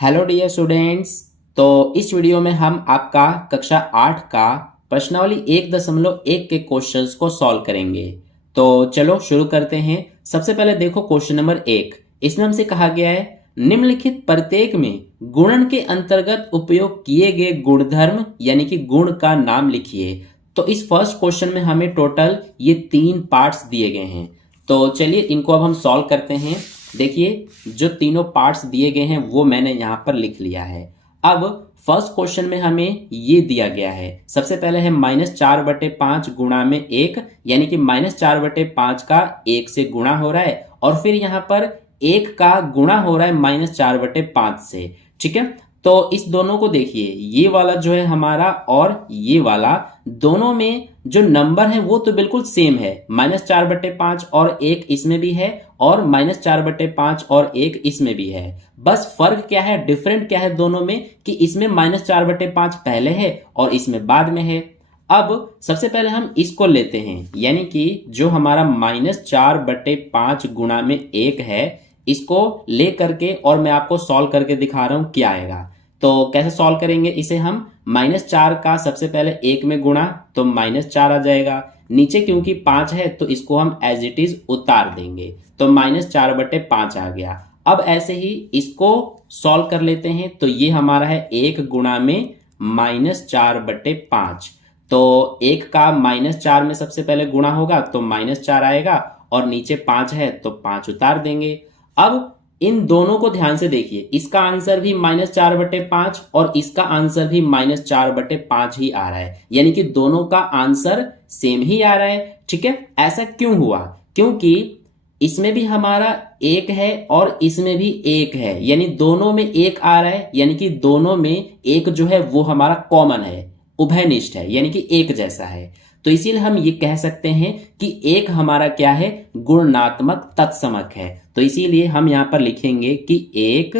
Hello dear students. तो इस video में हम आपका कक्षा 8 का प्रश्नावली 1.1 के क्वेश्चंस को सॉल्व करेंगे। तो चलो शुरू करते हैं। सबसे पहले देखो क्वेश्चन नंबर 1। इसमें हमसे कहा गया है निम्नलिखित प्रत्येक में गुणन के अंतर्गत उपयोग किए गए गुणधर्म यानी कि गुण का नाम लिखिए। तो इस फर्स्ट क्वेश्चन में हमें टोटल ये 3 पार्ट्स दिए गए हैं। तो चलिए इनको अब हम सॉल्व करते हैं। देखिए जो तीनों पार्ट्स दिए गए हैं वो मैंने यहां पर लिख लिया है। अब फर्स्ट क्वेश्चन में हमें ये दिया गया है। सबसे पहले है -4/5 गुणा में 1, यानी कि -4/5 का 1 से गुणा हो रहा है और फिर यहां पर 1 का गुणा हो रहा है -4/5 से। ठीक है, तो इस दोनों को देखिए, ये वाला जो है हमारा और ये वाला, दोनों में जो नंबर है वो तो बिल्कुल सेम है। -4/5 और 1 इसमें भी है और -4/5 और 1 इसमें भी है। बस फर्क क्या है, डिफरेंट क्या है दोनों में, कि इसमें -4/5 पहले है और इसमें बाद में है। अब सबसे पहले हम इसको लेते हैं, यानी कि जो हमारा -4/5 गुणा में 1 है, इसको ले करके और मैं आपको सॉल्व करके दिखा रहा हूं क्या आएगा। तो कैसे सॉल्व करेंगे इसे हम, -4 का सबसे पहले 1 में गुणा तो -4 आ जाएगा। नीचे क्योंकि 5 है तो इसको हम एज इट इज उतार देंगे, तो -4/5 आ गया। अब ऐसे ही इसको सॉल्व कर लेते हैं। तो ये हमारा है 1 गुणा में -4/5। तो 1 का -4 में सबसे पहले गुणा होगा तो -4 आएगा और नीचे 5 है तो 5 उतार देंगे। अब इन दोनों को ध्यान से देखिए, इसका आंसर भी -4/5 और इसका आंसर भी -4/5 ही आ रहा है, यानी कि दोनों का आंसर सेम ही आ रहा है। ठीक है, ऐसा क्यों हुआ? क्योंकि इसमें भी हमारा 1 है और इसमें भी 1 है, यानी दोनों में 1 आ रहा है, यानी कि दोनों में 1 जो है वो हमारा कॉमन है, उभयनिष्ठ है, यानी कि एक जैसा है। तो इसीलिए हम ये कह सकते हैं कि 1 हमारा क्या है, गुणात्मक तत्समक है। तो इसीलिए हम यहां पर लिखेंगे कि 1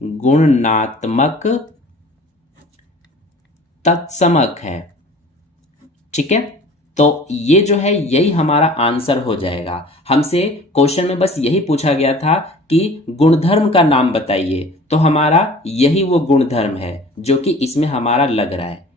गुणात्मक तत्समक है। ठीक है, तो ये जो है यही हमारा आंसर हो जाएगा। हमसे क्वेश्चन में बस यही पूछा गया था कि गुणधर्म का नाम बताइए, तो हमारा यही वो गुणधर्म है जो कि इसमें हमारा लग रहा है।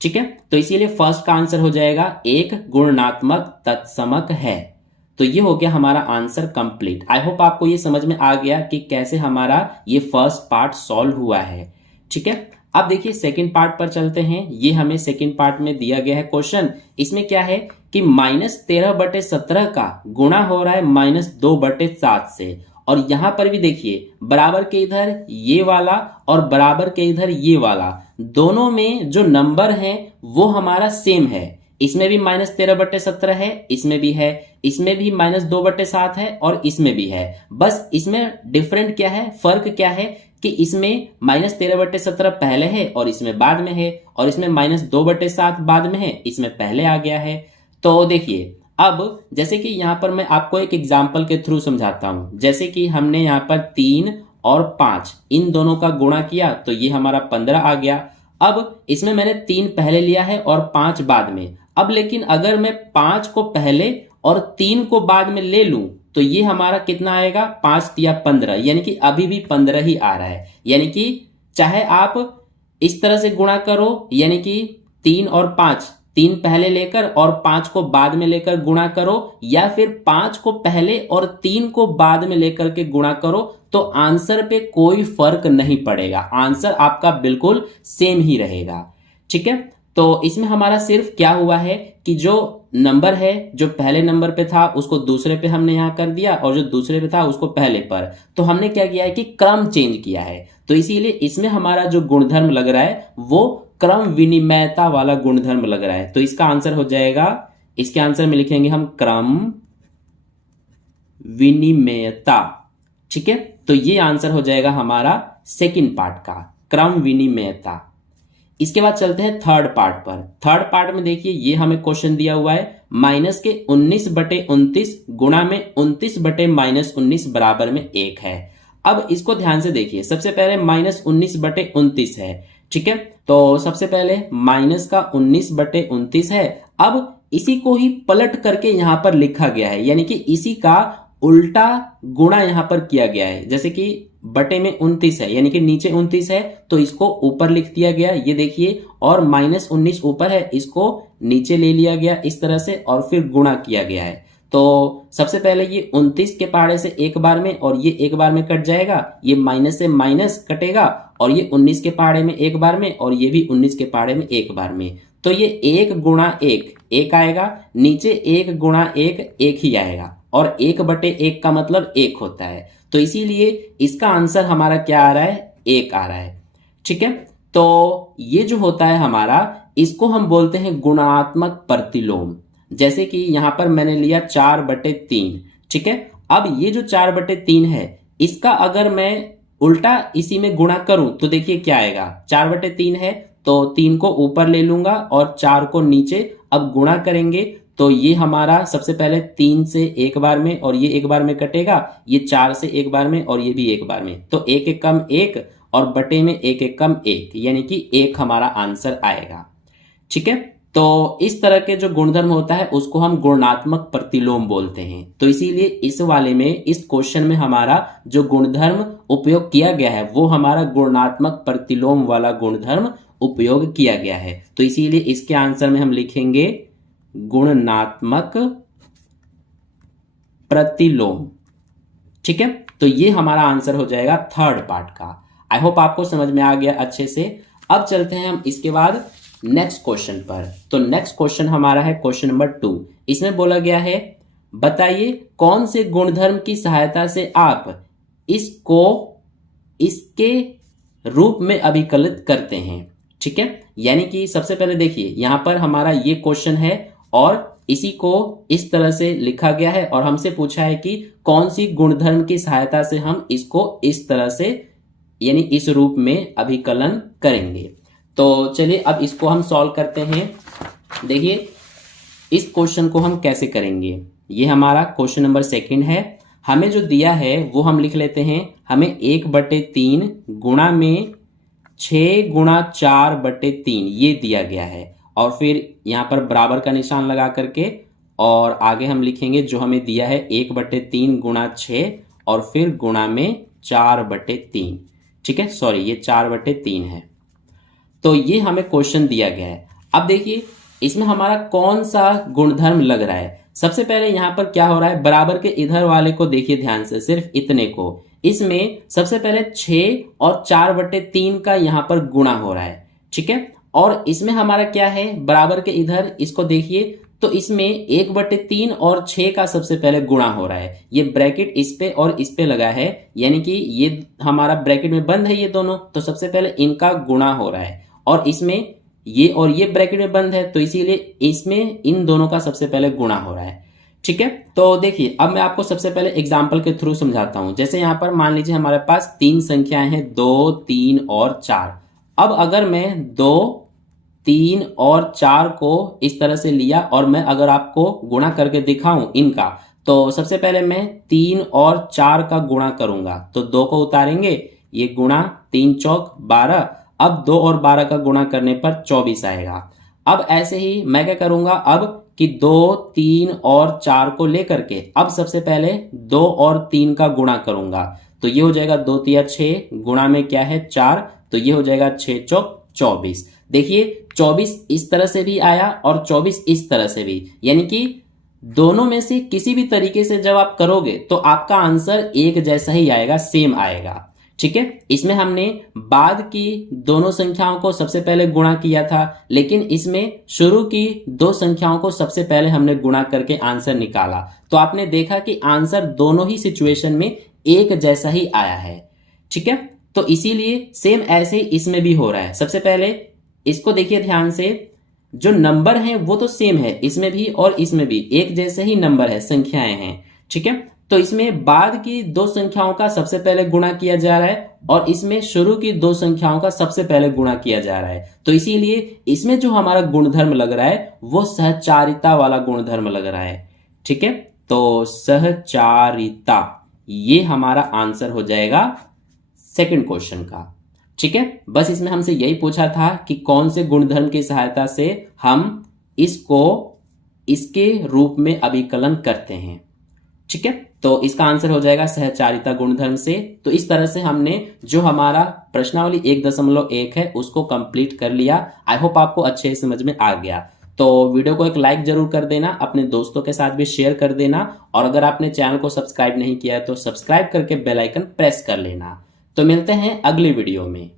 ठीक है, तो इसीलिए फर्स्ट का आंसर हो जाएगा 1 गुणात्मक तत्समक है। तो ये हो गया हमारा आंसर कंप्लीट। आई होप आपको ये समझ में आ गया कि कैसे हमारा ये फर्स्ट पार्ट सॉल्व हुआ है। ठीक है, अब देखिए सेकंड पार्ट पर चलते हैं। ये हमें सेकंड पार्ट में दिया गया है क्वेश्चन। इसमें क्या है कि -13/17 का गुणा हो रहा है -2/7 से, और यहां पर भी देखिए बराबर के इधर ये वाला और बराबर के इधर ये वाला, दोनों में जो नंबर है वो हमारा सेम है। इसमें भी -13/17 है, इसमें भी है, इसमें भी -2/7 है और इसमें भी है। बस इसमें डिफरेंट क्या है, फर्क क्या है कि इसमें -13/17 पहले है और इसमें बाद में है, और इसमें -2/7 बाद में है, इसमें पहले आ गया है। तो देखिए अब जैसे कि यहां पर मैं आपको एक एग्जाम्पल के थ्रू समझाता हूं। जैसे कि हमने यहां पर 3 और 5 इन दोनों का गुणा किया तो ये हमारा 15 आ गया। अब इसमें मैंने 3 पहले लिया है और 5 बाद में। अब लेकिन अगर मैं 5 को पहले और 3 को बाद में ले लूं तो ये हमारा कितना आएगा, 5 या 15, यानी कि अभी भी 15 ही आ रहा है। यानी कि चाहे आप इस तरह से गुणा करो, यानी कि 3 और 5, 3 पहले लेकर और 5 को बाद में लेकर गुणा करो, या फिर 5 को पहले और 3 को बाद में लेकर के गुणा करो, तो आंसर पे कोई फर्क नहीं पड़ेगा, आंसर आपका बिल्कुल सेम ही रहेगा। ठीक है, तो इसमें हमारा सिर्फ क्या हुआ है कि जो नंबर है जो पहले नंबर पे था उसको दूसरे पे हमने यहां कर दिया, और जो दूसरे पे था उसको पहले पर। तो हमने क्या किया है कि क्रम चेंज किया है। तो इसीलिए इसमें हमारा जो गुणधर्म लग रहा है वो क्रम विनिमयता वाला गुणधर्म लग रहा है। तो इसका आंसर हो जाएगा, इसके आंसर में लिखेंगे हम क्रम विनिमयता। ठीक है, तो ये आंसर हो जाएगा हमारा सेकंड पार्ट का, क्रम विनिमयता। इसके बाद चलते हैं थर्ड पार्ट पर। थर्ड पार्ट में देखिए ये हमें क्वेश्चन दिया हुआ है -19/29 गुणा में 29/-19 बराबर में 1 है। अब इसको ध्यान से देखिए, सबसे पहले -19/29 है। ठीक है, तो सबसे पहले माइनस का 19/29 है। अब इसी को ही पलट करके यहां पर लिखा गया है, यानी कि इसी का उल्टा गुणा यहां पर किया गया है। जैसे कि बटे में 29 है, यानी कि नीचे 29 है तो इसको ऊपर लिख दिया गया, ये देखिए, और -19 ऊपर है, इसको नीचे ले लिया गया इस तरह से, और फिर गुणा किया गया है। तो सबसे पहले ये 29 के पहाड़े से एक बार में, और ये एक बार में कट जाएगा, ये माइनस से माइनस कटेगा, और ये 19 के पहाड़े में एक बार में, और ये भी 19 के पहाड़े में एक बार में। तो ये 1 गुणा 1 1 आएगा, नीचे 1 गुणा 1 1 ही आएगा, और 1/1 का मतलब 1 होता है। तो इसीलिए इसका आंसर हमारा क्या आ रहा है, 1 आ रहा है। ठीक है, तो ये जो होता है हमारा, इसको हम बोलते हैं गुणात्मक प्रतिलोम। जैसे कि यहां पर मैंने लिया 4/3। ठीक है, अब ये जो 4/3 है, इसका अगर मैं उल्टा इसी में गुणा करूं तो देखिए क्या आएगा। 4/3 है तो 3 को ऊपर ले लूंगा और 4 को नीचे। अब गुणा करेंगे तो ये हमारा सबसे पहले 3 से एक बार में, और ये एक बार में कटेगा, ये 4 से एक बार में, और ये भी एक बार में। तो 1 1 कम 1, और बटे में 1 1 कम 1, यानी कि 1 हमारा आंसर आएगा। ठीक है, तो इस तरह के जो गुणधर्म होता है उसको हम गुणात्मक प्रतिलोम बोलते हैं। तो इसीलिए इस वाले में, इस क्वेश्चन में हमारा जो गुणधर्म उपयोग किया गया है वो हमारा गुणात्मक प्रतिलोम वाला गुणधर्म उपयोग किया गया है। तो इसीलिए इसके आंसर में हम लिखेंगे गुणात्मक प्रतिलोम। ठीक है, तो ये हमारा आंसर हो जाएगा थर्ड पार्ट का। आई होप आपको समझ में आ गया अच्छे से। अब चलते हैं हम इसके बाद नेक्स्ट क्वेश्चन पर। तो नेक्स्ट क्वेश्चन हमारा है क्वेश्चन नंबर 2। इसमें बोला गया है, बताइए कौन से गुणधर्म की सहायता से आप इसको इसके रूप में अभिकलित करते हैं। ठीक है, यानी कि सबसे पहले देखिए यहां पर हमारा ये क्वेश्चन है और इसी को इस तरह से लिखा गया है, और हमसे पूछा है कि कौन सी गुणधर्म की सहायता से हम इसको इस तरह से, यानी इस रूप में अभिकलन करेंगे। तो चलिए अब इसको हम सॉल्व करते हैं। देखिए इस क्वेश्चन को हम कैसे करेंगे। ये हमारा क्वेश्चन नंबर 2 है। हमें जो दिया है वो हम लिख लेते हैं। हमें 1/3 गुणा में 6 गुणा 4/3 ये दिया गया है, और फिर यहाँ पर बराबर का निशान लगा करके, और आगे हम लिखेंगे जो हमें दिया है 1/3 गुणा 6, और फिर गुणा में 4/3। ठीक है, सॉरी ये 4/3 है। तो ये हमें क्वेश्चन दिया गया है। अब देखिए इसमें हमारा कौन सा गुणधर्म लग रहा है। सबसे पहले यहाँ पर क्या हो रहा है, बराबर के इधर वाले को देखिए ध्यान से, सिर्फ इतने को। इसमें सबसे पहले 6 और 4/3 का यहाँ पर गुणा हो रहा है। ठीक है, और इसमें हमारा क्या है, बराबर के इधर इसको देखिए, तो इसमें 1/3 और 6 का सबसे पहले गुणा हो रहा है। ये ब्रैकेट इस पे और इस पे लगा है, यानी कि ये हमारा ब्रैकेट में बंद है ये दोनों, तो सबसे पहले इनका गुणा हो रहा है, और इसमें ये और ये ब्रैकेट में बंद है, तो इसीलिए इसमें इन दोनों का सबसे पहले गुणा हो रहा है। ठीक है, तो देखिए अब मैं आपको सबसे पहले एग्जाम्पल के थ्रू समझाता हूं। जैसे यहां पर मान लीजिए हमारे पास 3 संख्याएं हैं, 2, 3 और 4। अब अगर मैं 2, 3 और 4 को इस तरह से लिया, और मैं अगर आपको गुणा करके दिखाऊं इनका, तो सबसे पहले मैं 3 और 4 का गुणा करूंगा, तो 2 को उतारेंगे, ये गुणा 3 चौक 12। अब 2 और 12 का गुणा करने पर 24 आएगा। अब ऐसे ही मैं क्या करूंगा, अब कि 2, 3 और 4 को लेकर के अब सबसे पहले 2 और 3 का गुणा करूंगा, तो ये हो जाएगा 2 तिया 6, गुणा में क्या है 4, तो ये हो जाएगा 6 चौक 24। देखिए 24 इस तरह से भी आया और 24 इस तरह से भी, यानी कि दोनों में से किसी भी तरीके से जब आप करोगे तो आपका आंसर एक जैसा ही आएगा, सेम आएगा। ठीक है, इसमें हमने बाद की दोनों संख्याओं को सबसे पहले गुणा किया था, लेकिन इसमें शुरू की 2 संख्याओं को सबसे पहले हमने गुणा करके आंसर निकाला, तो आपने देखा कि आंसर दोनों ही सिचुएशन में एक जैसा ही आया है। ठीक है, तो इसीलिए सेम ऐसे ही इसमें भी हो रहा है। सबसे पहले इसको देखिए ध्यान से, जो नंबर है वो तो सेम है, इसमें भी और इसमें भी एक जैसे ही नंबर है, संख्याएं हैं। ठीक है, तो इसमें बाद की 2 संख्याओं का सबसे पहले गुणा किया जा रहा है, और इसमें शुरू की 2 संख्याओं का सबसे पहले गुणा किया जा रहा है। तो इसीलिए इसमें जो हमारा गुणधर्म लग रहा है वो सहचारिता वाला गुणधर्म लग रहा है। ठीक है, तो सहचारिता ये हमारा आंसर हो जाएगा सेकंड क्वेश्चन का। ठीक है, बस इसमें हमसे यही पूछा था कि कौन से गुणधर्म की सहायता से हम इसको इसके रूप में अभिकलन करते हैं। ठीक है, तो इसका आंसर हो जाएगा सहचारिता गुणधर्म से। तो इस तरह से हमने जो हमारा प्रश्नावली 1.1 है उसको कंप्लीट कर लिया। आई होप आपको अच्छे से समझ में आ गया। तो वीडियो को एक लाइक जरूर कर देना, अपने दोस्तों के साथ भी शेयर कर देना, और अगर आपने चैनल को सब्सक्राइब नहीं किया है तो सब्सक्राइब करके बेल आइकन प्रेस कर लेना। तो मिलते हैं अगली वीडियो में।